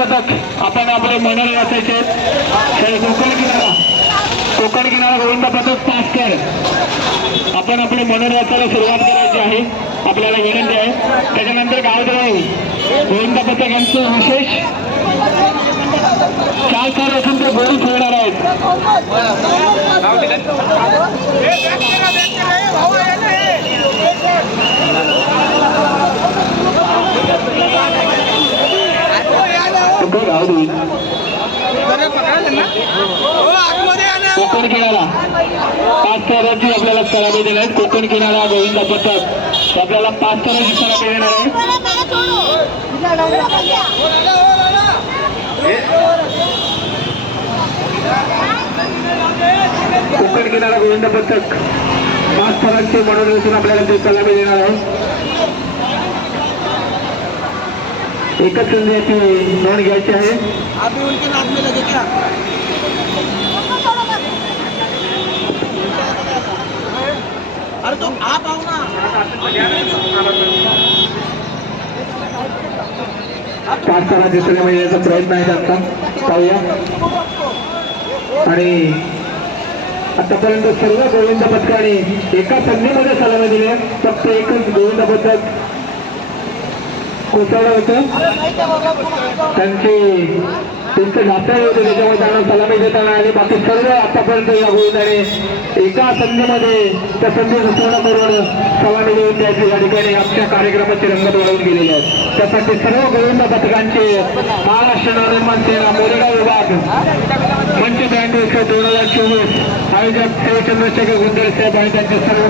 आपण आपले मनोरे असायचे. तर कोकण किनारा कोकण किनारा गोविंद पथक पास कर आपण आपले मनोरे रचायला सुरुवात करायची आहे. आपल्याला विनंती आहे. त्याच्यानंतर गावदेवाई गोविंद पथक यांचं विशेष चार चार असून ते गोळी खेळणार आहेत. कुठं गाव कोकण किनारा. पाच ताराची आपल्याला सलामी देणार आहेत. कोकण किनारा गोविंद पथक. आपल्याला पाच ताराची सलामी देणार आहे कोकण किनारा गोविंद पथक. पाच तारांचे मनोरंजन आपल्याला ते सलामी देणार आहे. एकच संधी नोंद घ्यायची आहे. अरे तो आप आओ ना. पाच तारा दिसण्यामध्ये येण्याचा प्रयत्न आहे आता. पाहूया. आणि आतापर्यंत सर्व गोविंद पथकाने एका संधीमध्ये सलामी दिल्या फक्त एकच गोविंद पथक कोसळलं होतं. त्यांची त्यांचं घातळ होते त्याच्यामुळे त्यांना सलामी देताना आणि बाकी सर्व आतापर्यंत या गोविंदाने एका संधीमध्ये त्या संधीचं पूर्ण करून सलामी देऊन द्यायची. या ठिकाणी आमच्या कार्यक्रमाची रंगत वाढवून गेलेली आहे त्यासाठी सर्व गोविंद पथकांचे महाराष्ट्र नवनिर्माण सेना मोरेगाव विभाग मंच बँड उत्सव दोन हजार चोवीस आयोजक श्री चंद्रशेखर गुंडे साहेब आणि त्यांचे सर्व